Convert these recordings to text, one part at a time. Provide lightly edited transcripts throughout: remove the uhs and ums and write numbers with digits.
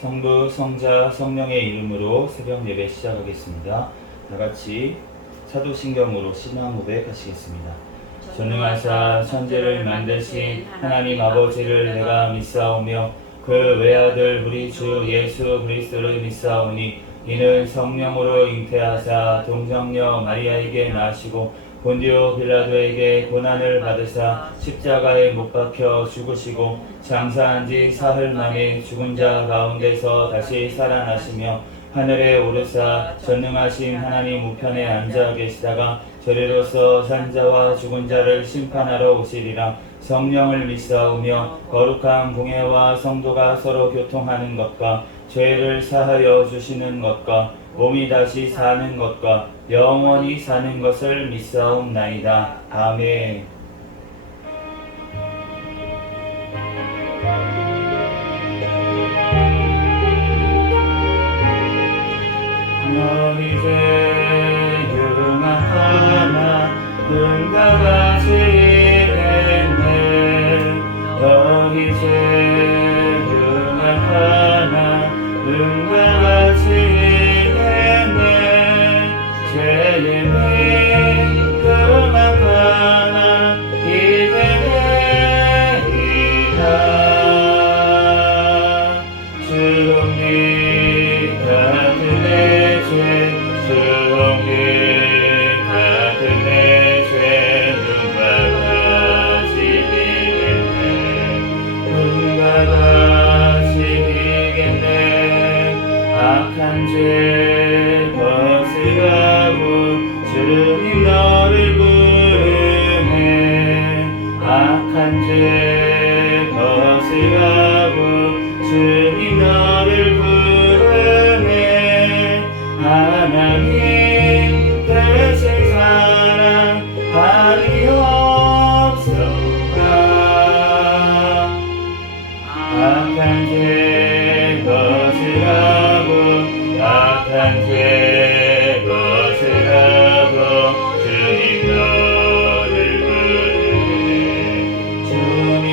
성부, 성자, 성령의 이름으로 새벽 예배 시작하겠습니다. 다 같이 사도신경으로 신앙 고백 하시겠습니다. 전능하사 천지를 만드신 하나님 아버지를 내가 믿사오며 그 외아들 우리 주 예수 그리스도를 믿사오니 이는 성령으로 잉태하사 동정녀 마리아에게 나시고 본디오 빌라도에게 고난을 받으사 십자가에 못 박혀 죽으시고 장사한 지 사흘 만에 죽은 자 가운데서 다시 살아나시며 하늘에 오르사 전능하신 하나님 우편에 앉아 계시다가 저리로서 산 자와 죽은 자를 심판하러 오시리라. 성령을 믿사오며 거룩한 공예와 성도가 서로 교통하는 것과 죄를 사하여 주시는 것과 몸이 다시 사는 것과 영원히 사는 것을 믿사옵나이다. 아멘. 너희 죄 흉악하나 눈과 같이 있네. 너희 죄 흉악하나 눈과 같이 있네. 죄인이 흉악하나 이게 되리라. 주님 같은 내 죄, 주님 같은 내 죄 눈과 같이 비겠네. 눈과 같이 비겠네. 악한 죄 벗으라고 주님 너를 부르네. 악한 죄 벗으라고 주님 너를 부르네. 하나님 대신 사랑하니 없소가. 악한 죄 벗으라고 악한 죄 벗으라고 주님 너를 부르네. 주님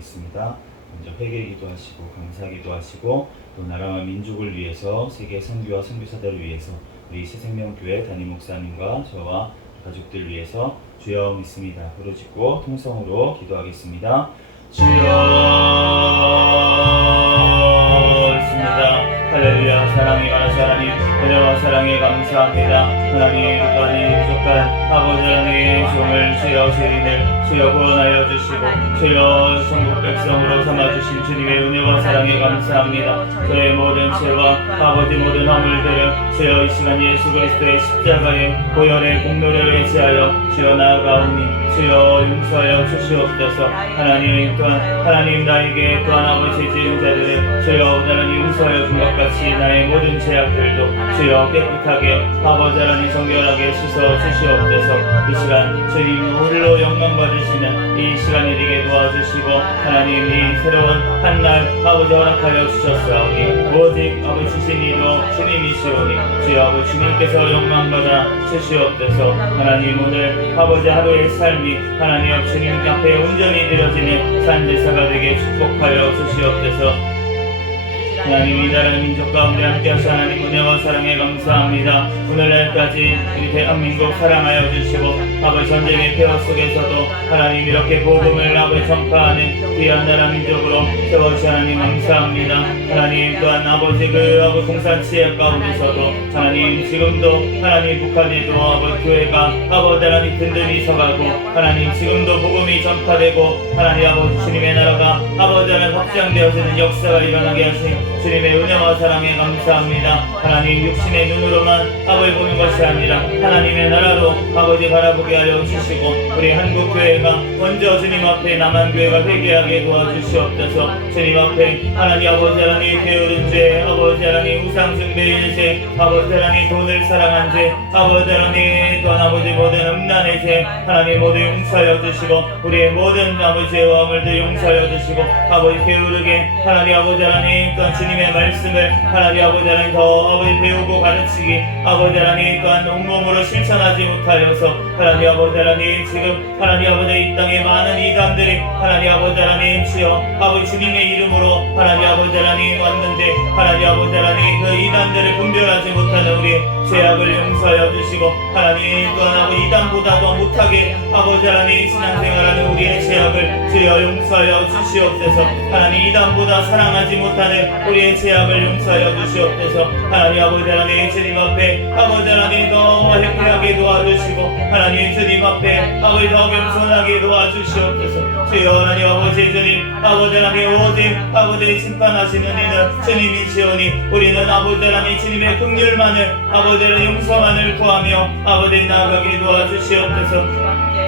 기도하겠습니다. 먼저 회개 기도하시고 감사 기도하시고 또 나라와 민족을 위해서 세계 선교와 선교사들을 위해서 우리 새생명교회 담임 목사님과 저와 가족들 위해서 주여 믿습니다. 부르짖고 통성으로 기도하겠습니다. 주여 믿습니다. 할렐루야. 사랑이 많으신 하나님, 은혜와 사랑에 감사합니다. 하나님, 또한 부족한 아버지 하나님의 종을 주여 죄인을 주여 구원하여 주시고 주여 천국 백성으로 삼아주신 주님의 은혜와 사랑에 감사합니다. 저의 모든 죄와 아버지 모든 허물들을 주여 이 시간 예수 그리스도의 십자가의 보혈의 공로를 의지하여 주여 나아가오니 주여 용서하여 주시옵소서. 하나님 또한 하나님 나에게 또한 아버지 지은 자들을 주여 온전히 용서하여 준 것 같이 나의 모든 죄악들도 주여 깨끗하게 아버지 하나님 정결하게 씻어 주시옵소서. 이 시간 주님 홀로 영광 받으시는 이 시간이 되게 도와주시고 하나님 이 새로운 한날 아버지 허락하여 주셨사오니 오직 아버지 주신 이도 주님이시오니 주여 아버지 주님께서 영광 받아 주시옵소서. 하나님 오늘 아버지 하루의 삶이 하나님 주님 앞에 온전히 드려지는 산제사가 되게 축복하여 주시옵소서. 하나님 이 나라 민족 가운데 함께하신 하나님 은혜와 사랑에 감사합니다. 오늘날까지 우리 대한민국 사랑하여 주시고 아버지 전쟁의 폐허 속에서도 하나님 이렇게 복음을 아버지 전파하는 귀한 나라 민족으로 세워주신 하나님 감사합니다. 하나님 또한 아버지 그 아버지 공산치의 가운데서도 하나님 지금도 하나님 북한에도 아버지 교회가 아버지 하나님 든든히 서가고 하나님 지금도 복음이 전파되고 하나님 아버지 주님의 나라가 아버지 하나님 확장되어지는 역사가 일어나게 하신 주님의 은혜와 사랑에 감사합니다. 하나님 육신의 눈으로만 아버지 보는 것이 아니라 하나님의 나라로 아버지 바라보게 하여 주시고 우리 한국교회가 먼저 주님 앞에 남한교회가 회개하게 도와주시옵소서. 주님 앞에 하나님 아버지 하나님 게으른 죄 아버지 하나님 우상숭배의 죄 아버지 하나님 돈을 사랑한 죄 아버지 하나님 또한 아버지 모든 음란의 죄 하나님 모두 용서하여 주시고 우리의 모든 아버지 죄와 허물들 용서하여 주시고 아버지 게으르게 하나님 아버지 하나님 또한 주님의 말씀을 하나님 아버지 하나님 더 아버지 배우고 가르치기 아버지 하나님 또한 온몸으로 실천하지 못하여서 하나님 아버지 하나님 지금 하나님 아버지 이 땅에 많은 이단들이 하나님 아버지 하나님 주여 아버지 주님의 이름으로 하나님 아버지 하나님 왔는데 하나님 아버지 하나님 그 이단들을 분별하지 못하는 우리 죄악을 용서하여 주시고 하나님 또한 아버지 이단보다도 못하게 아버지 하나님 신앙생활하는 우리의 죄악을 주여 용서하여 주시옵소서. 하나님 이단보다 사랑하지 못하는 우리의 죄악을 용서하여 주시옵소서. 하나님 아버지 하나님 주님 앞에 아버지 하나님 더 행복하게 도와주시고 하나님 주님 앞에 아버지 더 겸손하게 도와주시옵소서. 주여 하나님 아버지 주님 아버지 하나님 오직 아버지 심판하시는 이는 주님이시오니 우리는 아버지 하나님 주님의 긍휼만을 아버지 하나님 용서만을 구하며 아버지 나아가게 도와주시옵소서.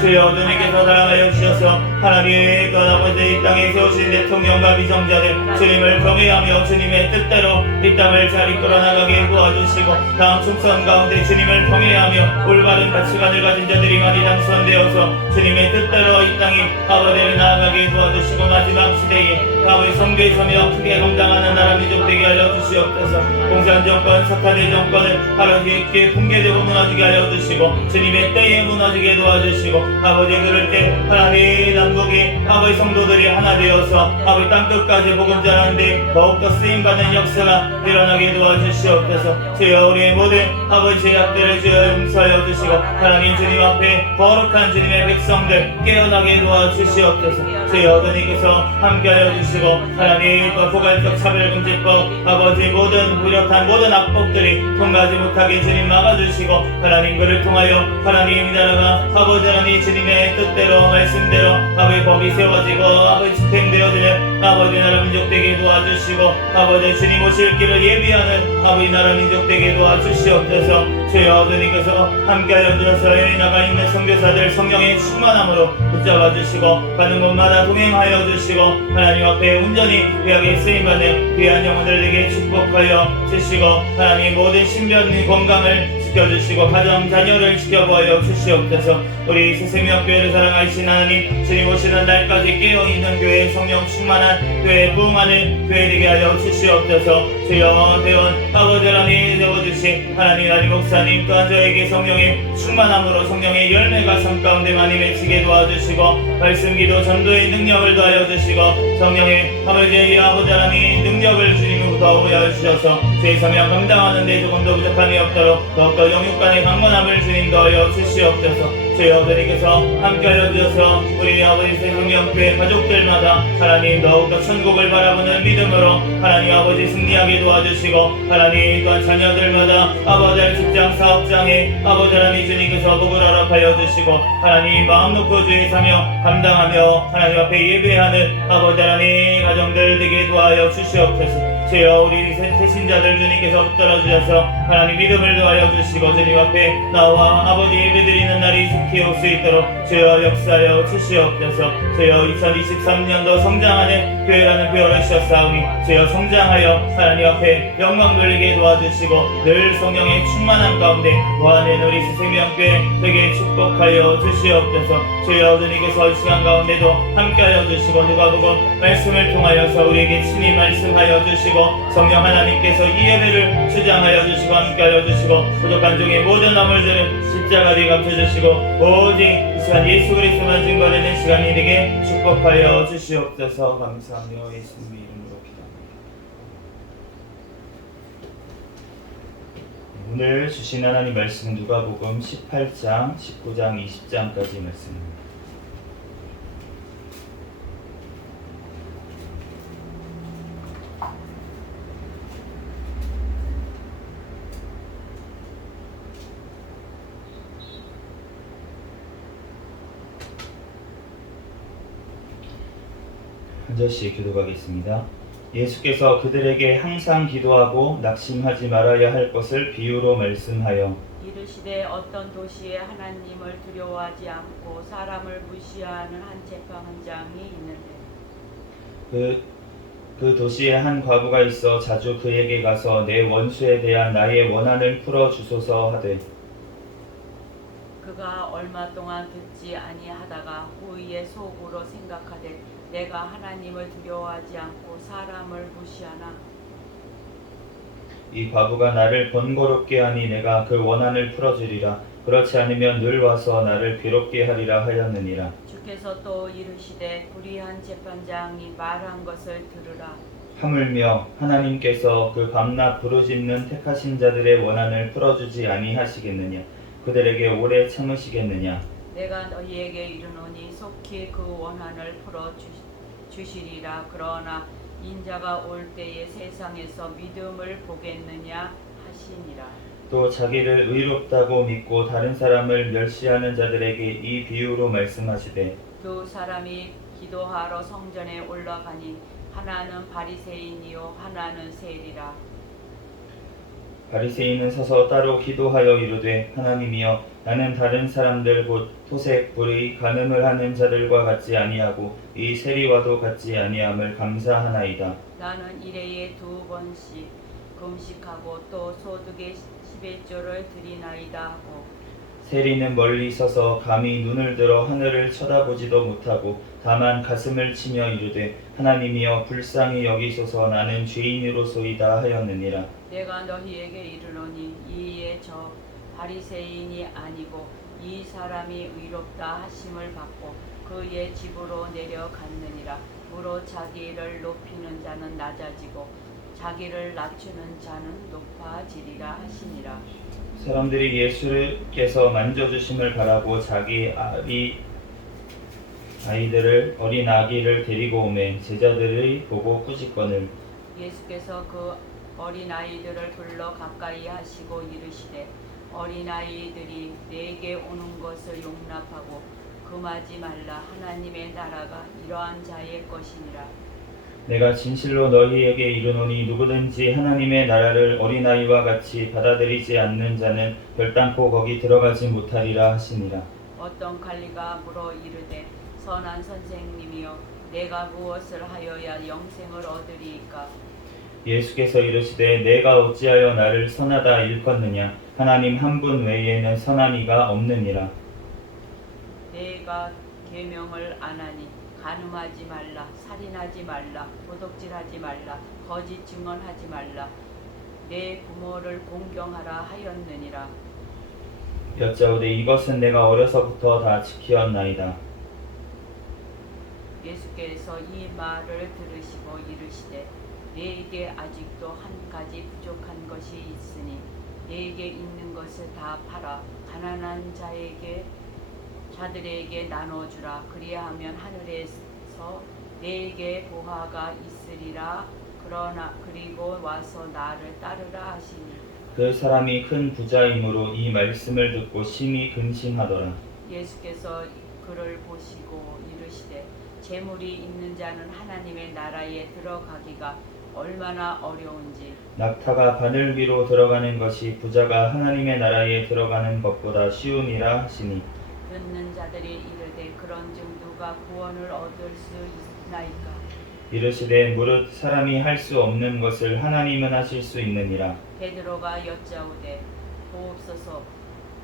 주여 주님께서 사랑하여 주셔서 하나님의 또한 아버지 이 땅에 세우신 대통령과 비정자들 주님을 경외하며 주님의 뜻대로 이 땅을 잘 이끌어 나가게 도와주시고 다음 총선 가운데 주님을 경외하며 올바른 가치관을 가진 자들이 많이 당선되어서 주님의 뜻대로 이 땅이 아버지를 나아가게 도와주시고 마지막 시대에 아버지 선교의 서명 크게 감당하는 나라 민족 되게 하여 주시옵소서. 공산정권 사탄의 정권을 하나님 있게 붕괴되고 무너지게 하여 주시고 주님의 때에 무너지게 도와주시고 아버지 그럴 때 하나님 남북이 아버지 성도들이 하나 되어서 아버지 땅끝까지 복음 전하는데 더욱더 쓰임받는 역사가 일어나게 도와주시옵소서. 주여 우리의 모든 아버지 죄악들을 주여 용서하여 주시고 하나님 주님 앞에 거룩한 주님의 백성들 깨어나게 도와주시옵소서. 주여 주님께서 함께하여 주시고 하나님 또 포괄적 차별금지법 아버지 모든 부력한 모든 악법들이 통과하지 못하게 주님 막아주시고 하나님 그를 통하여 하나님 이 나라가 아버지 하나님 주님의 뜻대로 말씀대로 아버지 법이 세워지고 아버지 집행되어지는 아버지 나라 민족 되게 도와주시고 아버지 주님 오실 길을 예비하는 아버지 나라 민족 되게 도와주시옵소서. 주여 주님께서 함께하여 주셔서 여기 나가 있는 선교사들 성령의 충만함으로 붙잡아 주시고 가는 곳마다 동행하여 주시고 하나님 앞에 온전히 귀하게 쓰임받는 귀한 영혼들에게 축복하여 주시고 하나님 모든 신변 건강을 지켜주시고 가정 자녀를 지켜보여 주시옵소서. 우리 새생명교회를 사랑하신 하나님 주님 오시는 날까지 깨어있는 교회 성령 충만한 교회 부흥하는 교회 되게 하여 주시옵소서. 주여 대원 아버지 하나님 세워주시고 주신 하나님 아니 목사님 또한 저에게 성령의 충만함으로 성령의 열매가 삶 가운데 많이 맺히게 도와주시고 말씀 기도 전도의 능력을 더하여 주시고 성령의 아버지의 아버지 하나님 능력을 주님으로부터 보여 주셔서 제 사명 감당하는 데 조금도 부족함이 없도록 더욱더 영육간의 강건함을 주님 더하여 주시옵소서. 저희 아버지께서 함께하여 주셔서 우리 아버지 생명교회 가족들마다 하나님 더욱더 천국을 바라보는 믿음으로 하나님 아버지 승리하게 도와주시고 하나님 또한 자녀들마다 아버지 직장 사업장에 아버지 하나님 주님께서 복을 허락하여 주시고 하나님 마음 놓고 주의 사명 감당하며 하나님 앞에 예배하는 아버지 하나님 가정들 되게 도와여 주시옵소서. 주여 우리 태신자들 주님께서 붙들어 주셔서 하나님 믿음을 더하여 주시고 주님 앞에 나와 아버지 예배드리는 날이 속히 올 수 있도록 주여 역사하여 주시옵소서. 주여 2023년도 성장하는 교회라는 표현을 주셨사오니 주여 성장하여 하나님 앞에 영광 돌리게 도와주시고 늘 성령의 충만함 가운데 보아낸 우리 생명교회 되게 축복하여 주시옵소서. 주여 주님께서 이 시간 가운데도 함께하여 주시고 누가복음 말씀을 통하여서 우리에게 친히 말씀하여 주시고 성령 하나님께서 이 예배를 주장하여 주시고 함께하여 주시고 부족한 중에 모든 나물들은 십자가 뒤에 갚혀주시고 오직 이 시간 예수 그리스도만 증거되는 시간이 되게 축복하여 주시옵소서. 감사하며 예수님의 이름으로 기도합니다. 오늘 주신 하나님 말씀은 누가복음 18장, 19장, 20장까지 말씀입니다. 한 절씩 기도하겠습니다. 예수께서 그들에게 항상 기도하고 낙심하지 말아야 할 것을 비유로 말씀하여 이르시되 어떤 도시에 하나님을 두려워하지 않고 사람을 무시하는 한 재판장이 있는데 그 도시에 한 과부가 있어 자주 그에게 가서 내 원수에 대한 나의 원한을 풀어 주소서 하되 그가 얼마 동안 듣지 아니하다가 후에 속으로 생각하되 내가 하나님을 두려워하지 않고 사람을 무시하나 이 과부가 나를 번거롭게 하니 내가 그 원한을 풀어주리라. 그렇지 않으면 늘 와서 나를 괴롭게 하리라 하였느니라. 주께서 또 이르시되 불의한 재판장이 말한 것을 들으라. 하물며 하나님께서 그 밤낮 부르짖는 택하신 자들의 원한을 풀어주지 아니하시겠느냐. 그들에게 오래 참으시겠느냐. 내가 너희에게 이르노니 속히 그 원한을 풀어 주시리라. 그러나 인자가 올 때에 세상에서 믿음을 보겠느냐 하시니라. 또 자기를 의롭다고 믿고 다른 사람을 멸시하는 자들에게 이 비유로 말씀하시되 두 사람이 기도하러 성전에 올라가니 하나는 바리새인이요 하나는 세리라. 바리새인은 서서 따로 기도하여 이르되 하나님이여 나는 다른 사람들 곧 토색, 불의, 간음을 하는 자들과 같지 아니하고 이 세리와도 같지 아니함을 감사하나이다. 나는 일해에 2번씩 금식하고 또 소득의 11조를 드리나이다 하고 세리는 멀리 서서 감히 눈을 들어 하늘을 쳐다보지도 못하고 다만 가슴을 치며 이르되 하나님이여 불쌍히 여기소서 나는 죄인으로소이다 하였느니라. 내가 너희에게 이르노니 이에 저 바리새인이 아니고 이 사람이 의롭다 하심을 받고 그의 집으로 내려갔느니라. 무로 자기를 높이는 자는 낮아지고 자기를 낮추는 자는 높아지리라 하시니라. 사람들이 예수께서 만져주심을 바라고 자기 어린 아기를 데리고 오매 제자들이 보고 꾸짖거늘 예수께서 그 어린아이들을 불러 가까이 하시고 이르시되 어린아이들이 내게 오는 것을 용납하고 금하지 말라. 하나님의 나라가 이러한 자의 것이니라. 내가 진실로 너희에게 이르노니 누구든지 하나님의 나라를 어린아이와 같이 받아들이지 않는 자는 결단코 거기 들어가지 못하리라 하시니라. 어떤 관리가 물어 이르되 선한 선생님이여 내가 무엇을 하여야 영생을 얻으리이까. 예수께서 이르시되 내가 어찌하여 나를 선하다 일컫느냐. 하나님 한 분 외에는 선한 이가 없느니라. 내가 계명을 안 하니 간음하지 말라, 살인하지 말라, 도둑질하지 말라, 거짓 증언하지 말라, 내 부모를 공경하라 하였느니라. 여짜오되 이것은 내가 어려서부터 다 지키었나이다. 예수께서 이 말을 들으시고 이르시되 내게 아직도 한 가지 부족한 것이 있으니 내게 있는 것을 다 팔아 가난한 자들에게 나눠주라. 그리하면 하늘에서 내게 보화가 있으리라. 그리고 와서 나를 따르라 하시니 그 사람이 큰 부자이므로 이 말씀을 듣고 심히 근심하더라. 예수께서 그를 보시고 이르시되 재물이 있는 자는 하나님의 나라에 들어가기가 얼마나 어려운지. 낙타가 바늘 위로 들어가는 것이 부자가 하나님의 나라에 들어가는 것보다 쉬우니라 하시니 듣는 자들이 이르되 그런즉 누가 구원을 얻을 수 있나이까. 이르시되 무릇 사람이 할 수 없는 것을 하나님은 하실 수 있느니라. 베드로가 여짜오되 보옵소서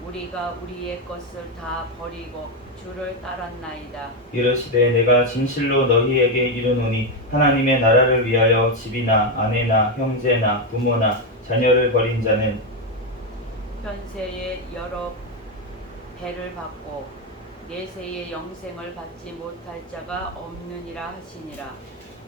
우리가 우리의 것을 다 버리고 주를 따랐나이다. 이르시되 내가 진실로 너희에게 이르노니 하나님의 나라를 위하여 집이나 아내나 형제나 부모나 자녀를 버린 자는 현세에 여러 배를 받고 내세의 영생을 받지 못할 자가 없느니라 하시니라.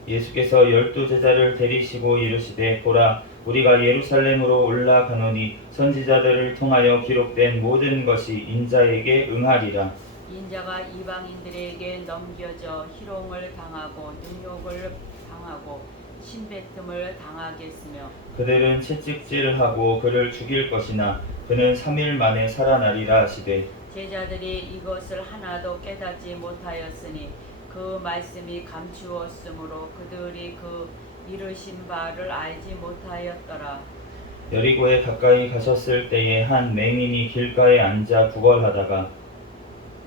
예수께서 12제자를 데리시고 이르시되 보라 우리가 예루살렘으로 올라가노니 선지자들을 통하여 기록된 모든 것이 인자에게 응하리라. 인자가 이방인들에게 넘겨져 희롱을 당하고 능욕을 당하고 신뱉음을 당하겠으며 그들은 채찍질하고 그를 죽일 것이나 그는 3일 만에 살아나리라 하시되 제자들이 이것을 하나도 깨닫지 못하였으니 그 말씀이 감추었으므로 그들이 그 이르신 바를 알지 못하였더라. 여리고에 가까이 가셨을 때에 한 맹인이 길가에 앉아 구걸하다가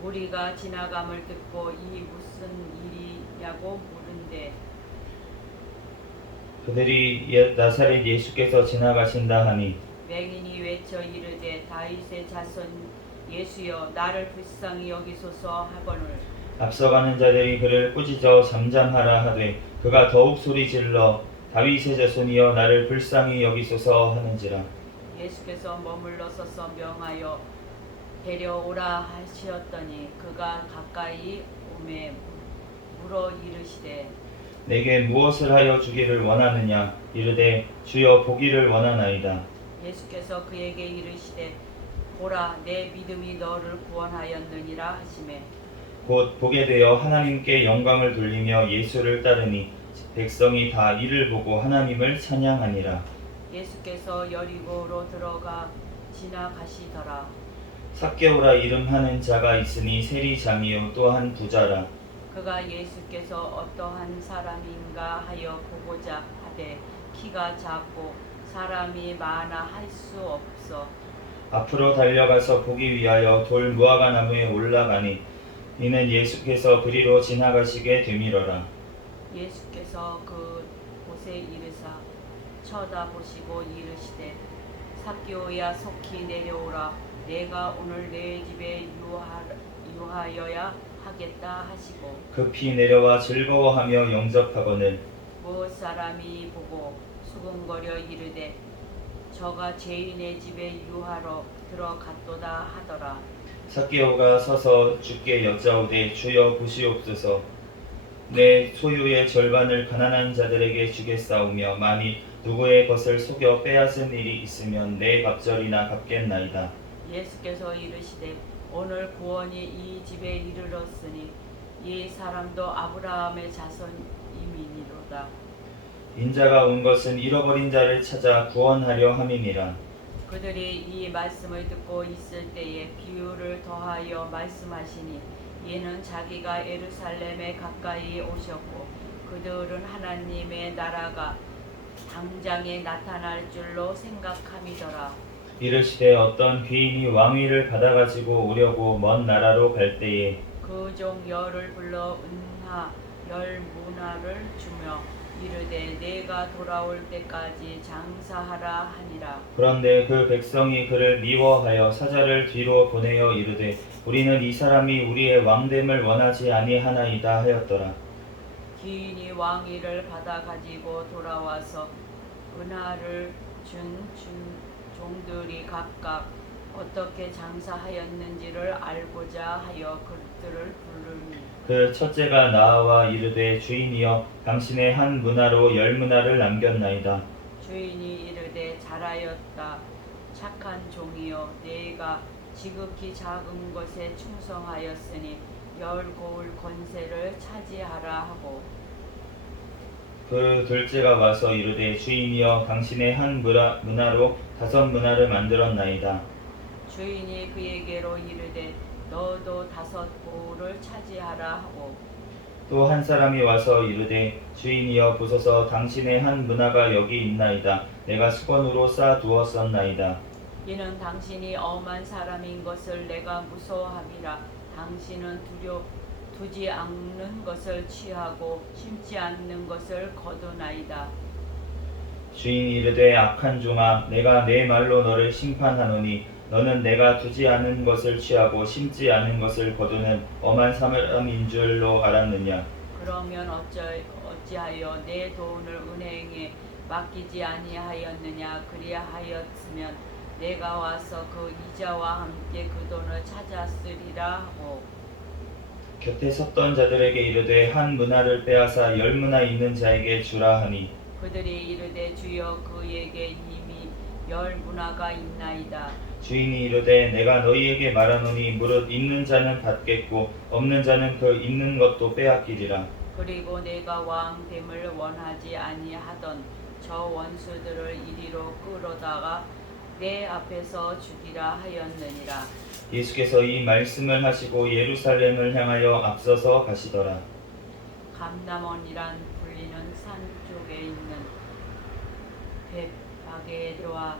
우리가 지나감을 듣고 이 무슨 일이냐고 물은데 그들이 나사렛 예수께서 지나가신다 하니 맹인이 외쳐 이르되 다윗의 자손 예수여 나를 불쌍히 여기소서 하거늘 앞서가는 자들이 그를 꾸짖어 잠잠하라 하되 그가 더욱 소리질러 다윗의 자손이여 나를 불쌍히 여기소서 하는지라. 예수께서 머물러 서서 명하여 데려오라 하시었더니 그가 가까이 오매 물어 이르시되 내게 무엇을 하여 주기를 원하느냐 이르되 주여 보기를 원하나이다. 예수께서 그에게 이르시되 보라 내 믿음이 너를 구원하였느니라 하시매 곧 보게 되어 하나님께 영광을 돌리며 예수를 따르니 백성이 다 이를 보고 하나님을 찬양하니라. 예수께서 여리고로 들어가 지나가시더라. 삭개오라 이름하는 자가 있으니 세리장이요 또한 부자라. 그가 예수께서 어떠한 사람인가 하여 보고자 하되 키가 작고 사람이 많아 할 수 없어 앞으로 달려가서 보기 위하여 돌 무화과 나무에 올라가니 이는 예수께서 그리로 지나가시게 되밀어라. 예수께서 그 곳에 이르사 쳐다보시고 이르시되 삭개오야 속히 내려오라 내가 오늘 내 집에 유하여야 하겠다 하시고 급히 내려와 즐거워하며 영접하거늘 무엇 사람이 보고 수군거려 이르되 저가 죄인의 집에 유하러 들어갔도다 하더라. 삭개오가 서서 주께 여짜오되 주여 보시옵소서 내 소유의 절반을 가난한 자들에게 주겠사오며 만일 누구의 것을 속여 빼앗은 일이 있으면 내 갑절이나 갚겠나이다. 예수께서 이르시되 오늘 구원이 이 집에 이르렀으니 이 사람도 아브라함의 자손임이니로다. 인자가 온 것은 잃어버린 자를 찾아 구원하려 함이니라. 그들이 이 말씀을 듣고 있을 때에 비유를 더하여 말씀하시니 이는 자기가 예루살렘에 가까이 오셨고 그들은 하나님의 나라가 당장에 나타날 줄로 생각함이더라. 이르시되 어떤 귀인이 왕위를 받아가지고 오려고 먼 나라로 갈 때에 그 종 열을 불러 은하 열 문화를 주며 이르되 내가 돌아올 때까지 장사하라 하니라. 그런데 그 백성이 그를 미워하여 사자를 뒤로 보내어 이르되 우리는 이 사람이 우리의 왕됨을 원하지 아니하나이다 하였더라. 귀인이 왕위를 받아 가지고 돌아와서 은하를 종들이 각각 어떻게 장사하였는지를 알고자 하여 그들을 부르니 그 첫째가 나와 이르되 주인이여 당신의 한 문화로 10문화를 남겼나이다. 주인이 이르되 잘하였다 착한 종이여 내가 지극히 작은 것에 충성하였으니 10고을 권세를 차지하라 하고 그 둘째가 와서 이르되 주인이여 당신의 한 문화로 5문화를 만들었나이다. 주인이 그에게로 이르되 너도 5고을을 차지하라 하고 또 한 사람이 와서 이르되 주인이여 보소서 당신의 한 문화가 여기 있나이다. 내가 수건으로 쌓아 두었었나이다. 이는 당신이 엄한 사람인 것을 내가 무서워함이라 당신은 두지 않는 것을 취하고 심지 않는 것을 거두나이다. 주인이 이르되 악한 종아 내가 내 말로 너를 심판하노니 너는 내가 두지 않은 것을 취하고 심지 않은 것을 거두는 엄한 사람인 줄로 알았느냐. 그러면 어찌하여 내 돈을 은행에 맡기지 아니하였느냐. 그리하였으면 내가 와서 그 이자와 함께 그 돈을 찾았으리라 하고 곁에 섰던 자들에게 이르되 한 문화를 빼앗아 10문화 있는 자에게 주라 하니 그들이 이르되 주여 그에게 이미 10문화가 있나이다. 주인이 이르되 내가 너희에게 말하노니 무릇 있는 자는 받겠고 없는 자는 그 있는 것도 빼앗기리라. 그리고 내가 왕됨을 원하지 아니하던 저 원수들을 이리로 끌어다가 내 앞에서 죽이라 하였느니라. 예수께서 이 말씀을 하시고 예루살렘을 향하여 앞서서 가시더라. 감람원이란 불리는 산 쪽에 있는 베파게와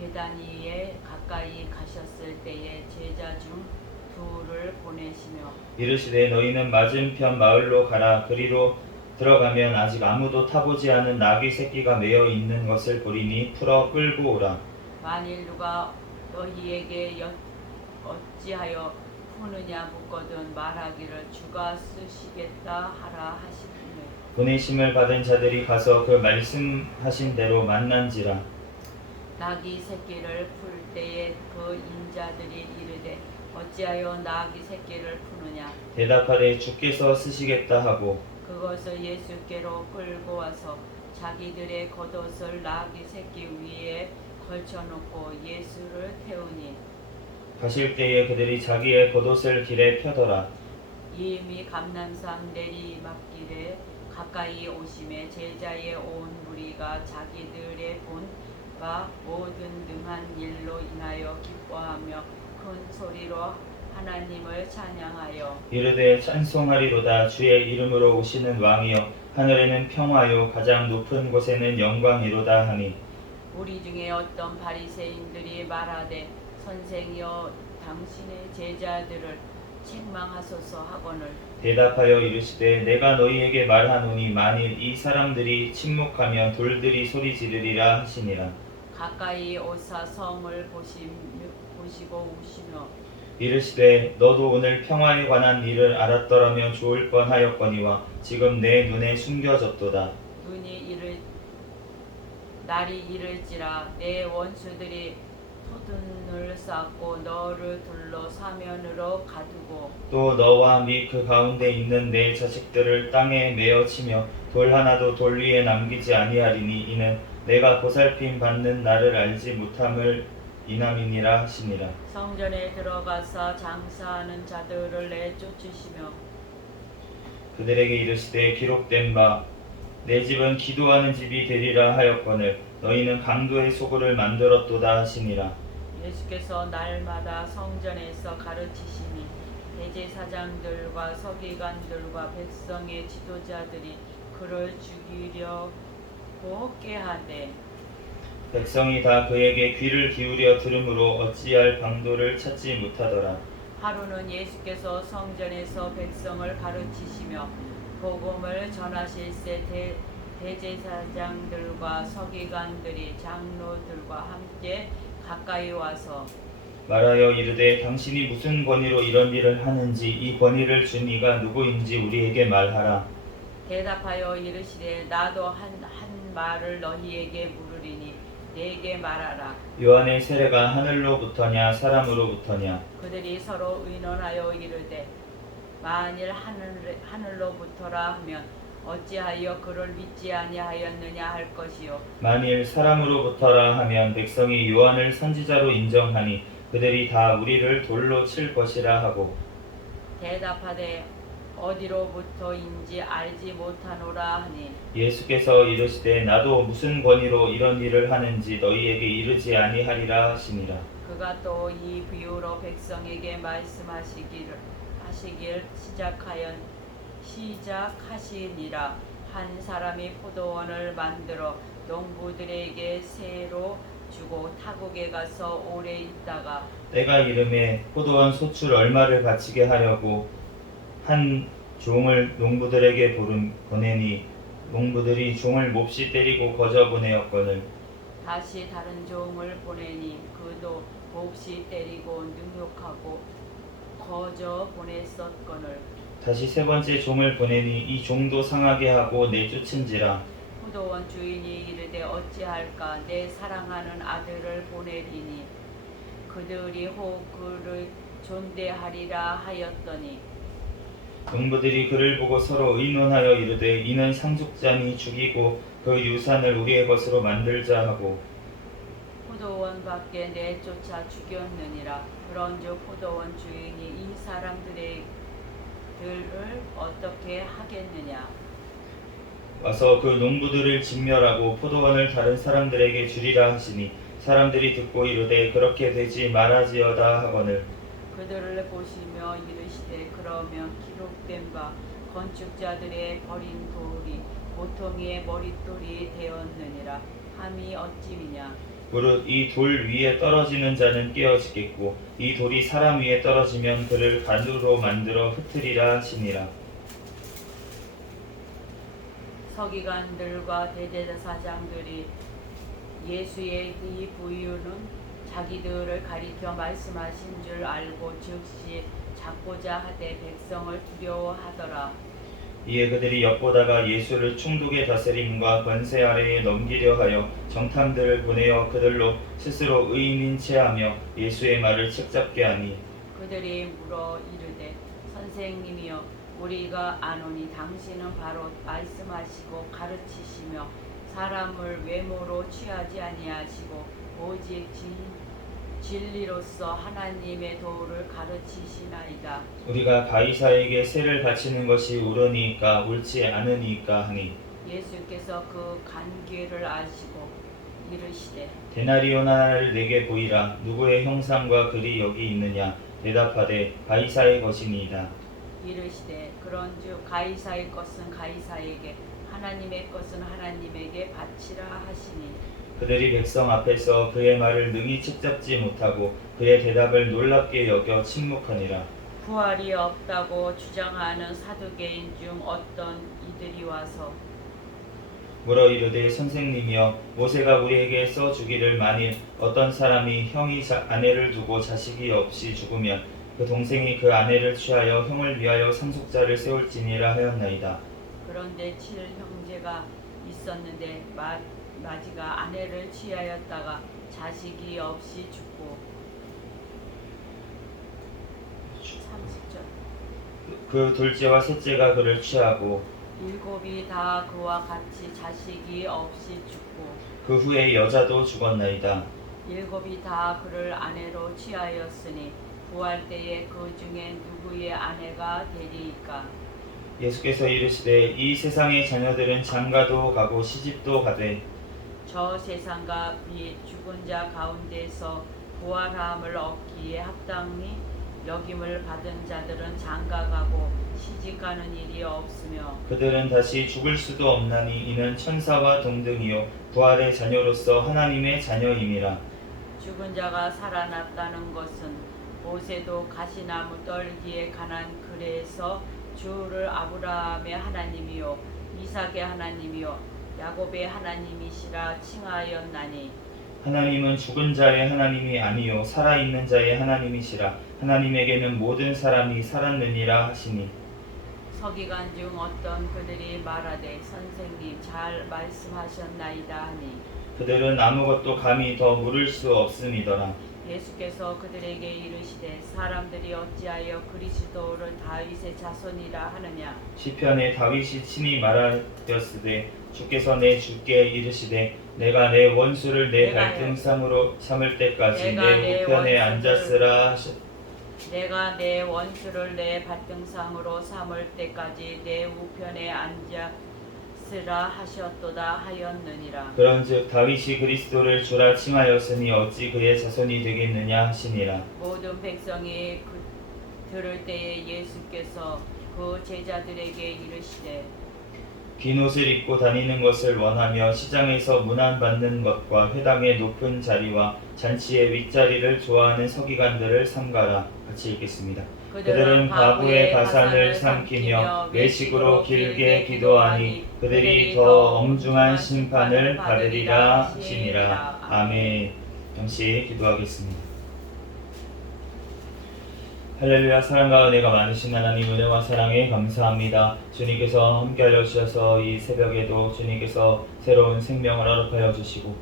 베다니에 가까이 가셨을 때에 제자 중 둘을 보내시며 이르시되 너희는 맞은편 마을로 가라. 그리로 들어가면 아직 아무도 타보지 않은 나귀 새끼가 매어 있는 것을 보리니 풀어 끌고 오라. 만일 누가 너희에게 어찌하여 푸느냐 묻거든 말하기를 주가 쓰시겠다 하라 하시니 보내심을 받은 자들이 가서 그 말씀하신 대로 만난지라. 나귀 새끼를 풀 때에 그 인자들이 이르되 어찌하여 나귀 새끼를 푸느냐. 대답하되 주께서 쓰시겠다 하고 그것을 예수께로 끌고 와서 자기들의 겉옷을 나귀 새끼 위에 걸쳐놓고 예수를 태우니 가실 때에 그들이 자기의 겉옷을 길에 펴더라. 이미 감람산 내리막길에 가까이 오심에 제자의 온 무리가 자기들의 본과 모든 능한 일로 인하여 기뻐하며 큰 소리로 하나님을 찬양하여 이르되 찬송하리로다. 주의 이름으로 오시는 왕이여 하늘에는 평화요 가장 높은 곳에는 영광이로다 하니 우리 중에 어떤 바리새인들이 말하되 선생이여 당신의 제자들을 책망하소서 하거늘 대답하여 이르시되 내가 너희에게 말하노니 만일 이 사람들이 침묵하면 돌들이 소리 지르리라 하시니라. 가까이 오사 성을 보시고 우시며 이르시되 너도 오늘 평화에 관한 일을 알았더라면 좋을 뻔하였거니와 지금 내 눈에 숨겨졌도다. 날이 이를지라 내 원수들이 토둔을 쌓고 너를 둘러 사면으로 가두고 또 너와 및 그 가운데 있는 내 자식들을 땅에 메어 치며 돌 하나도 돌 위에 남기지 아니하리니 이는 내가 보살핌 받는 나를 알지 못함을 인함이니라 하시니라. 성전에 들어가서 장사하는 자들을 내쫓으시며 그들에게 이르시되 기록된 바 내 집은 기도하는 집이 되리라 하였거늘 너희는 강도의 소굴을 만들었도다 하시니라. 예수께서 날마다 성전에서 가르치시니 대제사장들과 서기관들과 백성의 지도자들이 그를 죽이려고 꾀하되 백성이 다 그에게 귀를 기울여 들으므로 어찌할 방도를 찾지 못하더라. 하루는 예수께서 성전에서 백성을 가르치시며 복음을 전하실새 대제사장들과 서기관들이 장로들과 함께 가까이 와서 말하여 이르되 당신이 무슨 권위로 이런 일을 하는지 이 권위를 준 이가 누구인지 우리에게 말하라. 대답하여 이르시되 나도 한 말을 너희에게 물으리니 내게 말하라. 요한의 세례가 하늘로부터냐 사람으로부터냐? 그들이 서로 의논하여 이르되 만일 하늘로부터라 하면 어찌하여 그를 믿지 아니하였느냐 할 것이요. 만일 사람으로부터라 하면 백성이 요한을 선지자로 인정하니 그들이 다 우리를 돌로 칠 것이라 하고, 대답하되 어디로부터인지 알지 못하노라 하니 예수께서 이르시되 나도 무슨 권위로 이런 일을 하는지 너희에게 이르지 아니하리라 하시니라. 그가 또 이 비유로 백성에게 말씀하시길 시작하시니라. 한 사람이 포도원을 만들어 농부들에게 세로 주고 타국에 가서 오래 있다가 때가 이름에 포도원 소출 얼마를 바치게 하려고 한 종을 농부들에게 보내니 농부들이 종을 몹시 때리고 거저 보내었거늘 다시 다른 종을 보내니 그도 몹시 때리고 능욕하고 거저 보냈었거늘 다시 세 번째 종을 보내니 이 종도 상하게 하고 내쫓은지라. 포도원 주인이 이르되 어찌할까 내 사랑하는 아들을 보내리니 그들이 혹 그를 존대하리라 하였더니 농부들이 그를 보고 서로 의논하여 이르되 이는 상속자니 죽이고 그 유산을 우리의 것으로 만들자 하고 포도원 밖에 내쫓아 죽였느니라. 그런즉 포도원 주인이 이 사람들을 어떻게 하겠느냐. 와서 그 농부들을 진멸하고 포도원을 다른 사람들에게 주리라 하시니 사람들이 듣고 이르되 그렇게 되지 말아지어다 하거늘 그들을 보시며 이르시되 그러면 기록된 바 건축자들의 버린 돌이 보통의 머릿돌이 되었느니라 함이 어찌미냐. 무릇 이 돌 위에 떨어지는 자는 깨어지겠고 이 돌이 사람 위에 떨어지면 그를 가루로 만들어 흩으리라 하시니라. 서기관들과 대제사장들이 예수의 이 부유는 자기들을 가리켜 말씀하신 줄 알고 즉시 잡고자 하되 백성을 두려워하더라. 이에 그들이 엿보다가 예수를 충독의 다스림과 권세 아래에 넘기려 하여 정탐들을 보내어 그들로 스스로 의인인 체하며 예수의 말을 책잡게 하니 그들이 물어 이르되 선생님이여 우리가 아노니 당신은 바로 말씀하시고 가르치시며 사람을 외모로 취하지 아니하시고 오직 진리로서 하나님의 도를 가르치시나이다. 우리가 가이사에게 세를 바치는 것이 옳으니까 옳지 않으니까 하니 예수께서 그 관계를 아시고 이르시되 데나리온 하나를 내게 보이라. 누구의 형상과 글이 여기 있느냐. 대답하되 가이사의 것이니이다. 이르시되 그런즉 가이사의 것은 가이사에게 하나님의 것은 하나님에게 바치라 하시니 그들이 백성 앞에서 그의 말을 능히 책잡지 못하고 그의 대답을 놀랍게 여겨 침묵하니라. 부활이 없다고 주장하는 사두개인 중 어떤 이들이 와서 물어 이르되 선생님이여 모세가 우리에게 써주기를 만일 어떤 사람이 형이 아내를 두고 자식이 없이 죽으면 그 동생이 그 아내를 취하여 형을 위하여 상속자를 세울지니라 하였나이다. 그런데 7형제가 있었는데 마지가 아내를 취하였다가 자식이 없이 죽고 30절 그 둘째와 셋째가 그를 취하고 7이 다 그와 같이 자식이 없이 죽고 그 후에 여자도 죽었나이다. 7이 다 그를 아내로 취하였으니 부활 때에 그 중에 누구의 아내가 되리이까. 예수께서 이르시되 이 세상의 자녀들은 장가도 가고 시집도 가되 저 세상과 비 죽은 자 가운데서 부활함을 얻기에 합당히 여김을 받은 자들은 장가가고 시집가는 일이 없으며 그들은 다시 죽을 수도 없나니 이는 천사와 동등이요 부활의 자녀로서 하나님의 자녀임이라. 죽은 자가 살아났다는 것은 모세도 가시나무 떨기에 관한 글에서 주를 아브라함의 하나님이요 이삭의 하나님이요 야곱의 하나님이시라 칭하였나니 하나님은 죽은 자의 하나님이 아니요 살아있는 자의 하나님이시라. 하나님에게는 모든 사람이 살았느니라 하시니 서기관 중 어떤 그들이 말하되 선생님 잘 말씀하셨나이다 하니 그들은 아무것도 감히 더 물을 수 없음이더라. 예수께서 그들에게 이르시되 사람들이 어찌하여 그리스도를 다윗의 자손이라 하느냐. 시편에 다윗이 친히 말하였으되 주께서 내 주께 이르시되 내가 내 원수를 내 발등상으로 삼을 때까지 내 우편에 앉았으라 하셨. 내가 내 원수를 내 발등상으로 삼을 때까지 내 우편에 앉았으라 하셨도다 하였느니라. 그런즉 다윗이 그리스도를 주라 칭하였으니 어찌 그의 자손이 되겠느냐 하시니라. 모든 백성이 들을 때에 예수께서 그 제자들에게 이르시되 긴 옷을 입고 다니는 것을 원하며 시장에서 문안받는 것과 회당의 높은 자리와 잔치의 윗자리를 좋아하는 서기관들을 삼가라. 같이 읽겠습니다. 그들은 가부의 가산을 삼키며 외식으로 길게 기도하니 그들이 더 엄중한 심판을 받으리라 하시니라. 아멘. 잠시 기도하겠습니다. 할렐루야. 사랑과 은혜가 많으신 하나님, 은혜와 사랑에 감사합니다. 주님께서 함께하여 주셔서 이 새벽에도 주님께서 새로운 생명을 허락하여 주시고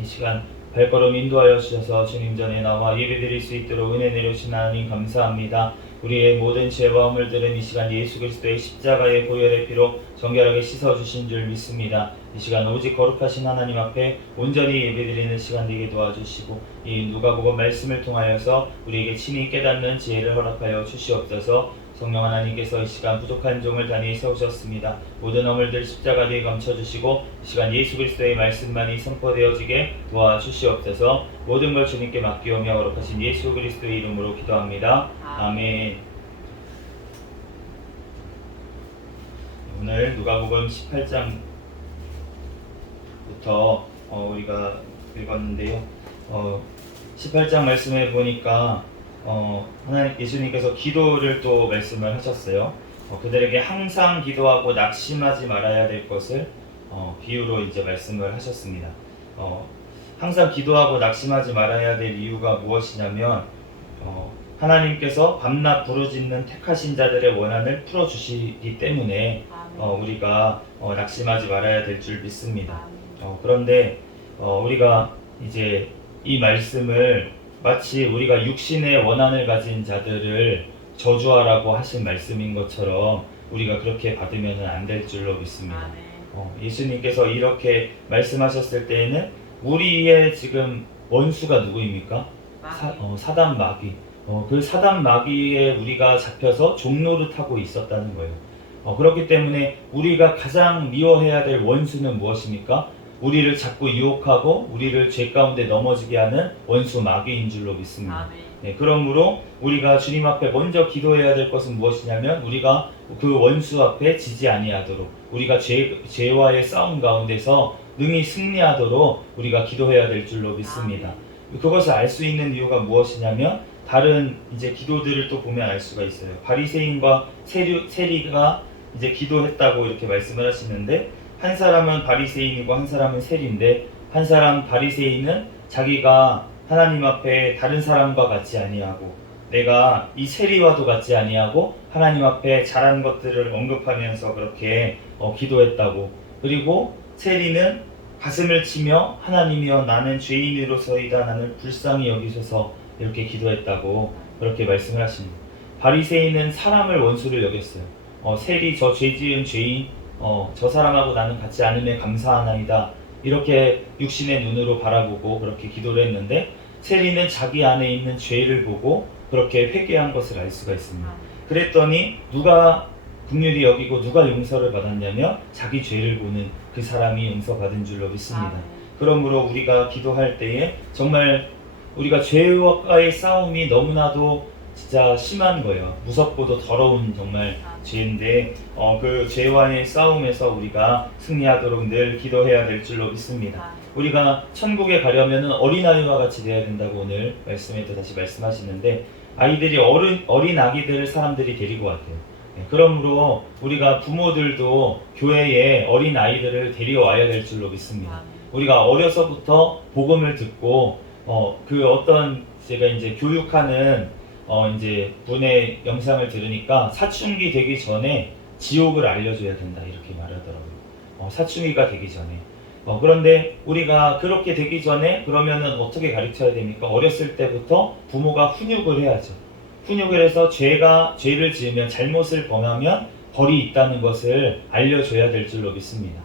이 시간 발걸음 인도하여 주셔서 주님 전에 나와 예배드릴 수 있도록 은혜 내려주신 하나님 감사합니다. 우리의 모든 죄와 허물들은 이 시간 예수 그리스도의 십자가의 보혈의 피로 정결하게 씻어주신 줄 믿습니다. 이 시간 오직 거룩하신 하나님 앞에 온전히 예배드리는 시간 되게 도와주시고 이 누가복음 말씀을 통하여서 우리에게 친히 깨닫는 지혜를 허락하여 주시옵소서. 성령 하나님께서 이 시간 부족한 종을 단위에 세우셨습니다. 모든 허물들 십자가 뒤에 감춰주시고 이 시간 예수 그리스도의 말씀만이 선포되어지게 도와주시옵소서. 모든 걸 주님께 맡기오며 거룩하신 예수 그리스도의 이름으로 기도합니다. 아멘. 오늘 누가복음 18장부터 우리가 읽었는데요. 18장 말씀에 보니까 하나님 예수님께서 기도를 또 말씀을 하셨어요. 그들에게 항상 기도하고 낙심하지 말아야 될 것을 비유로 이제 말씀을 하셨습니다. 항상 기도하고 낙심하지 말아야 될 이유가 무엇이냐면 하나님께서 밤낮 부르짖는 택하신 자들의 원한을 풀어주시기 때문에 우리가 낙심하지 말아야 될 줄 믿습니다. 그런데 우리가 이제 이 말씀을 마치 우리가 육신의 원한을 가진 자들을 저주하라고 하신 말씀인 것처럼 우리가 그렇게 받으면 안 될 줄로 믿습니다. 예수님께서 이렇게 말씀하셨을 때에는 우리의 지금 원수가 누구입니까? 사단 마귀. 그 사단 마귀에 우리가 잡혀서 종노릇하고 있었다는 거예요. 그렇기 때문에 우리가 가장 미워해야 될 원수는 무엇입니까? 우리를 자꾸 유혹하고 우리를 죄 가운데 넘어지게 하는 원수 마귀인 줄로 믿습니다. 네, 그러므로 우리가 주님 앞에 먼저 기도해야 될 것은 무엇이냐면 우리가 그 원수 앞에 지지 아니하도록 우리가 죄와의 싸움 가운데서 능히 승리하도록 우리가 기도해야 될 줄로 믿습니다. 그것을 알 수 있는 이유가 무엇이냐면 다른 이제 기도들을 또 보면 알 수가 있어요. 바리새인과 세리가 이제 기도했다고 이렇게 말씀을 하시는데 한 사람은 바리새인이고 한 사람은 세리인데 한 사람 바리새인은 자기가 하나님 앞에 다른 사람과 같지 아니하고 내가 이 세리와도 같지 아니하고 하나님 앞에 잘한 것들을 언급하면서 그렇게 기도했다고. 그리고 세리는 가슴을 치며 하나님이여 나는 죄인으로서이다 나를 불쌍히 여기소서 이렇게 기도했다고 그렇게 말씀을 하십니다. 바리새인은 사람을 원수를 여겼어요. 세리 저 죄지은 죄인 저 사람하고 나는 같지 않음에 감사하나이다 이렇게 육신의 눈으로 바라보고 그렇게 기도를 했는데 세리는 자기 안에 있는 죄를 보고 그렇게 회개한 것을 알 수가 있습니다. 그랬더니 누가 긍휼히 여기고 누가 용서를 받았냐면 자기 죄를 보는 그 사람이 용서받은 줄로 믿습니다. 그러므로 우리가 기도할 때에 정말 우리가 죄와의 싸움이 너무나도 진짜 심한 거예요. 무섭고도 더러운 정말 죄인데 그 죄와의 싸움에서 우리가 승리하도록 늘 기도해야 될 줄로 믿습니다. 우리가 천국에 가려면 어린아이와 같이 돼야 된다고 오늘 말씀에도 다시 말씀하시는데 아이들이 어린 아기들을 사람들이 데리고 왔대요. 그러므로 우리가 부모들도 교회에 어린 아이들을 데려와야 될 줄로 믿습니다. 우리가 어려서부터 복음을 듣고 그 어떤 제가 이제 교육하는 이제 분의 영상을 들으니까 사춘기 되기 전에 지옥을 알려줘야 된다 이렇게 말하더라고요. 사춘기가 되기 전에. 그런데 우리가 그렇게 되기 전에 그러면은 어떻게 가르쳐야 됩니까? 어렸을 때부터 부모가 훈육을 해야죠. 훈육을 해서 죄를 지으면 잘못을 범하면 벌이 있다는 것을 알려줘야 될 줄로 믿습니다.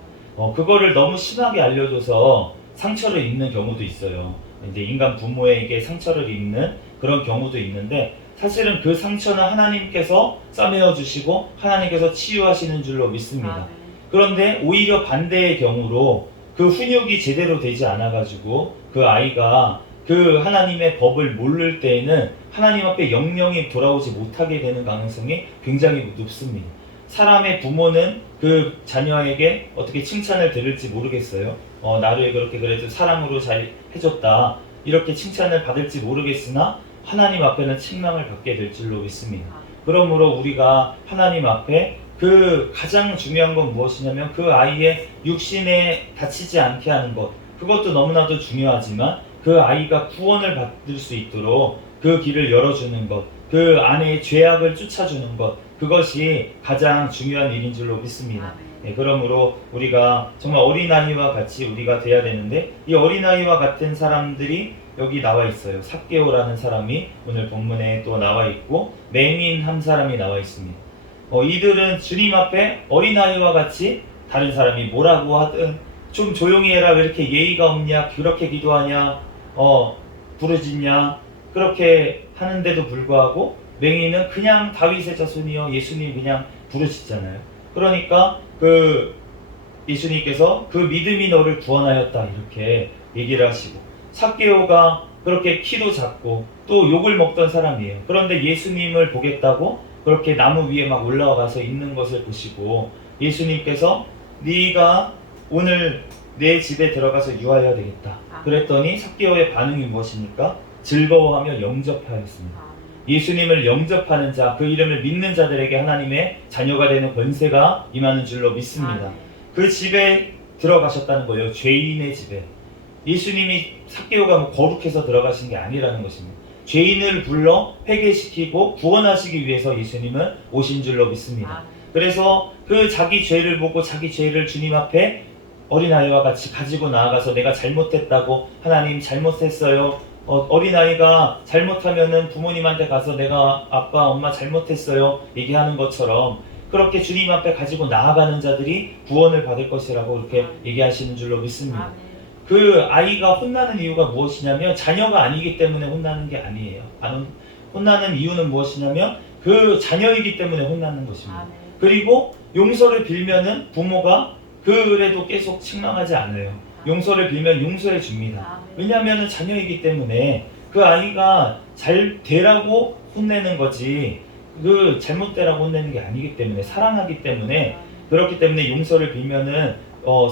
그거를 너무 심하게 알려줘서 상처를 입는 경우도 있어요. 이제 인간 부모에게 상처를 입는 그런 경우도 있는데 사실은 그 상처는 하나님께서 싸매어 주시고 하나님께서 치유하시는 줄로 믿습니다. 그런데 오히려 반대의 경우로 그 훈육이 제대로 되지 않아가지고 그 아이가 그 하나님의 법을 모를 때에는 하나님 앞에 영영이 돌아오지 못하게 되는 가능성이 굉장히 높습니다. 사람의 부모는 그 자녀에게 어떻게 칭찬을 들을지 모르겠어요. 나를 그렇게 그래도 사랑으로 잘 해줬다 이렇게 칭찬을 받을지 모르겠으나 하나님 앞에는 책망을 받게 될 줄로 믿습니다. 그러므로 우리가 하나님 앞에 그 가장 중요한 건 무엇이냐면 그 아이의 육신에 다치지 않게 하는 것, 그것도 너무나도 중요하지만 그 아이가 구원을 받을 수 있도록 그 길을 열어주는 것, 그 안에 죄악을 쫓아주는 것, 그것이 가장 중요한 일인 줄로 믿습니다. 그러므로 우리가 정말 어린아이와 같이 우리가 돼야 되는데 이 어린아이와 같은 사람들이 여기 나와 있어요. 삭개오라는 사람이 오늘 본문에 또 나와 있고 맹인 한 사람이 나와 있습니다. 이들은 주님 앞에 어린아이와 같이 다른 사람이 뭐라고 하든 좀 조용히 해라, 왜 이렇게 예의가 없냐, 그렇게 기도하냐, 부르짖냐, 그렇게 하는데도 불구하고 맹인은 그냥 다윗의 자손이요 예수님 그냥 부르짖잖아요. 그러니까 그 예수님께서 그 믿음이 너를 구원하였다 이렇게 얘기를 하시고, 삭개오가 그렇게 키도 작고 또 욕을 먹던 사람이에요. 그런데 예수님을 보겠다고 그렇게 나무 위에 막 올라가서 있는 것을 보시고 예수님께서 네가 오늘 내 집에 들어가서 유하여야 되겠다 그랬더니 삭개오의 반응이 무엇입니까? 즐거워하며 영접하였습니다. 예수님을 영접하는 자, 그 이름을 믿는 자들에게 하나님의 자녀가 되는 권세가 임하는 줄로 믿습니다. 그 집에 들어가셨다는 거예요. 죄인의 집에. 예수님이 삭개오가 뭐 거룩해서 들어가신 게 아니라는 것입니다. 죄인을 불러 회개시키고 구원하시기 위해서 예수님은 오신 줄로 믿습니다. 그래서 그 자기 죄를 보고 자기 죄를 주님 앞에 어린아이와 같이 가지고 나아가서 내가 잘못했다고, 하나님 잘못했어요. 어린아이가 잘못하면은 부모님한테 가서 내가 아빠 엄마 잘못했어요 얘기하는 것처럼 그렇게 주님 앞에 가지고 나아가는 자들이 구원을 받을 것이라고 이렇게 얘기하시는 줄로 믿습니다. 그 아이가 혼나는 이유가 무엇이냐면 자녀가 아니기 때문에 혼나는 게 아니에요. 혼나는 이유는 무엇이냐면 그 자녀이기 때문에 혼나는 것입니다. 그리고 용서를 빌면은 부모가 그래도 계속 책망하지 않아요. 용서를 빌면 용서해 줍니다. 왜냐하면 자녀이기 때문에 그 아이가 잘 되라고 혼내는 거지 그 잘못되라고 혼내는 게 아니기 때문에, 사랑하기 때문에, 그렇기 때문에 용서를 빌면은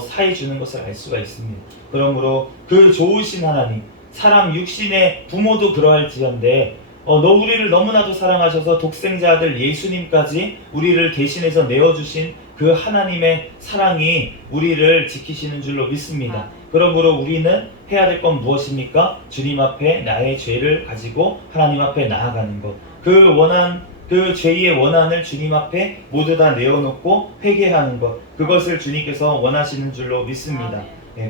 사해 주는 것을 알 수가 있습니다. 그러므로 그 좋으신 하나님, 사람 육신의 부모도 그러할지언데 너 우리를 너무나도 사랑하셔서 독생자 아들 예수님까지 우리를 대신해서 내어주신 그 하나님의 사랑이 우리를 지키시는 줄로 믿습니다. 그러므로 우리는 해야 될 건 무엇입니까? 주님 앞에 나의 죄를 가지고 하나님 앞에 나아가는 것. 그 죄의 원한을 주님 앞에 모두 다 내어놓고 회개하는 것. 그것을 주님께서 원하시는 줄로 믿습니다.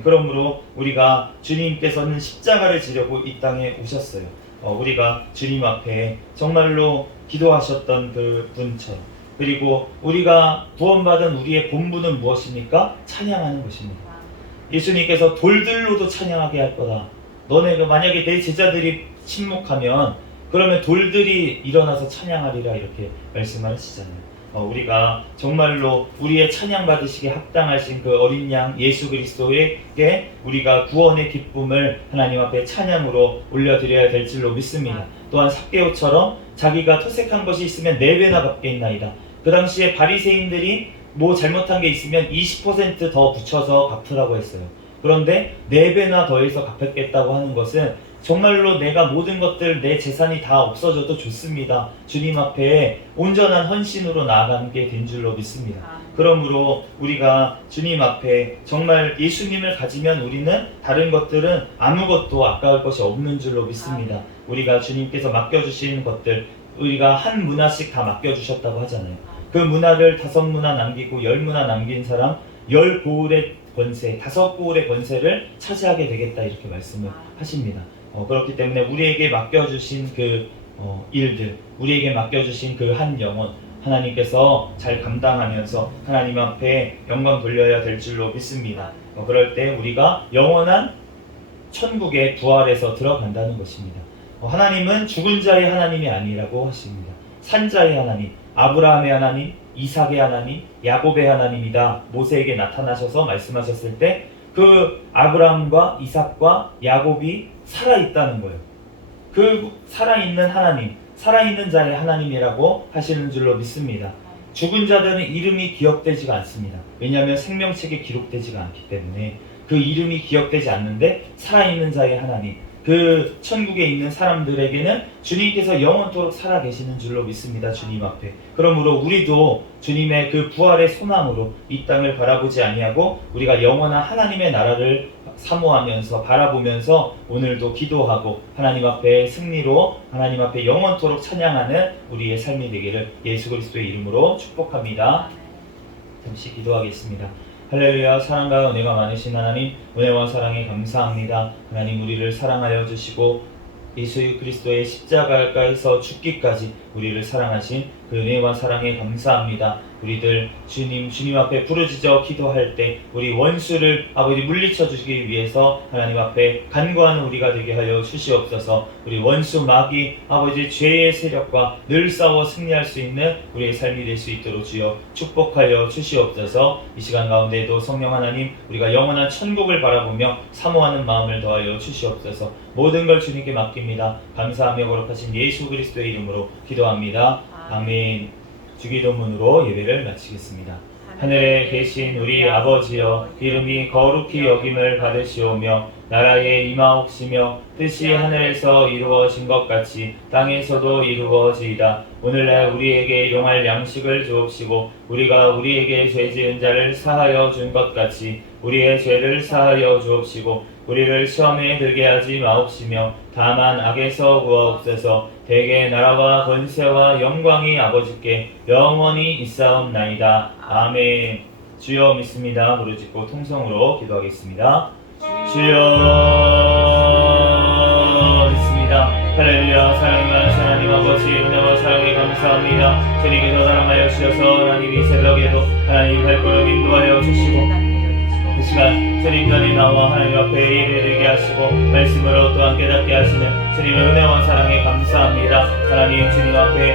그러므로 우리가 주님께서는 십자가를 지려고 이 땅에 오셨어요. 우리가 주님 앞에 정말로 기도하셨던 그 분처럼, 그리고 우리가 구원받은 우리의 본분은 무엇입니까? 찬양하는 것입니다. 예수님께서 돌들로도 찬양하게 할 거다. 너네가 만약에 내 제자들이 침묵하면 그러면 돌들이 일어나서 찬양하리라 이렇게 말씀하시잖아요. 우리가 정말로 우리의 찬양 받으시기에 합당하신 그 어린 양 예수 그리스도에게 우리가 구원의 기쁨을 하나님 앞에 찬양으로 올려드려야 될 줄로 믿습니다. 또한 삭개오처럼 자기가 토색한 것이 있으면 4배나 갚겠나이다. 그 당시에 바리새인들이 뭐 잘못한 게 있으면 20% 더 붙여서 갚으라고 했어요. 그런데 4배나 더해서 갚겠다고 하는 것은 정말로 내가 모든 것들, 내 재산이 다 없어져도 좋습니다. 주님 앞에 온전한 헌신으로 나아가는 게 된 줄로 믿습니다. 그러므로 우리가 주님 앞에 정말 예수님을 가지면 우리는 다른 것들은 아무것도 아까울 것이 없는 줄로 믿습니다. 우리가 주님께서 맡겨주신 것들, 우리가 한 문화씩 다 맡겨주셨다고 하잖아요. 그 문화를 5문화 남기고 10문화 남긴 사람 10고을의 권세, 5고울의 권세를 차지하게 되겠다 이렇게 말씀을 하십니다. 그렇기 때문에 우리에게 맡겨주신 그 일들, 우리에게 맡겨주신 그 한 영혼 하나님께서 잘 감당하면서 하나님 앞에 영광 돌려야 될 줄로 믿습니다. 그럴 때 우리가 영원한 천국에 부활해서 들어간다는 것입니다. 하나님은 죽은 자의 하나님이 아니라고 하십니다. 산자의 하나님, 아브라함의 하나님, 이삭의 하나님, 야곱의 하나님이다. 모세에게 나타나셔서 말씀하셨을 때 그 아브라함과 이삭과 야곱이 살아있다는 거예요. 그 살아있는 하나님, 살아있는 자의 하나님이라고 하시는 줄로 믿습니다. 죽은 자들은 이름이 기억되지가 않습니다. 왜냐하면 생명책에 기록되지가 않기 때문에 그 이름이 기억되지 않는데 살아있는 자의 하나님, 그 천국에 있는 사람들에게는 주님께서 영원토록 살아계시는 줄로 믿습니다. 주님 앞에. 그러므로 우리도 주님의 그 부활의 소망으로 이 땅을 바라보지 아니하고 우리가 영원한 하나님의 나라를 사모하면서 바라보면서 오늘도 기도하고 하나님 앞에 승리로 하나님 앞에 영원토록 찬양하는 우리의 삶이 되기를 예수 그리스도의 이름으로 축복합니다. 잠시 기도하겠습니다. 할렐루야. 사랑과 은혜가 많으신 하나님, 은혜와 사랑에 감사합니다. 하나님, 우리를 사랑하여 주시고 예수 그리스도의 십자가에서 죽기까지 우리를 사랑하신 그 은혜와 사랑에 감사합니다. 우리들 주님 앞에 부르짖어 기도할 때 우리 원수를 아버지 물리쳐 주시기 위해서 하나님 앞에 간구하는 우리가 되게 하여 주시옵소서. 우리 원수 마귀 아버지 죄의 세력과 늘 싸워 승리할 수 있는 우리의 삶이 될 수 있도록 주여 축복하여 주시옵소서. 이 시간 가운데도 성령 하나님, 우리가 영원한 천국을 바라보며 사모하는 마음을 더하여 주시옵소서. 모든 걸 주님께 맡깁니다. 감사하며 거룩하신 예수 그리스도의 이름으로 기도합니다. 아멘. 주기도문으로 예배를 마치겠습니다. 하늘에 계신 우리 아버지여, 이름이 거룩히 여김을 받으시오며 나라에 임하옵시며 뜻이 하늘에서 이루어진 것 같이 땅에서도 이루어지이다. 오늘날 우리에게 일용할 양식을 주옵시고 우리가 우리에게 죄 지은 자를 사하여 준 것 같이 우리의 죄를 사하여 주옵시고 우리를 시험에 들게 하지 마옵시며 다만 악에서 구하옵소서. 대개 나라와 권세와 영광이 아버지께 영원히 있사옵나이다. 아멘. 주여 믿습니다. 부르짖고 통성으로 기도하겠습니다. 주여 믿습니다. 할렐루야. 사랑이 많으신 하나님 아버지, 은혜와 사랑에 감사합니다. 주님께서 사랑하여 주셔서 하나님 이 새벽에도 하나님 발걸음 인도하여 주시고 이 시간 주님 전에 나와 하나님 앞에 예배드리게 하시고 말씀으로 또한 깨닫게 하시는 주님의 은혜와 사랑에 감사합니다. 하나님 주님 앞에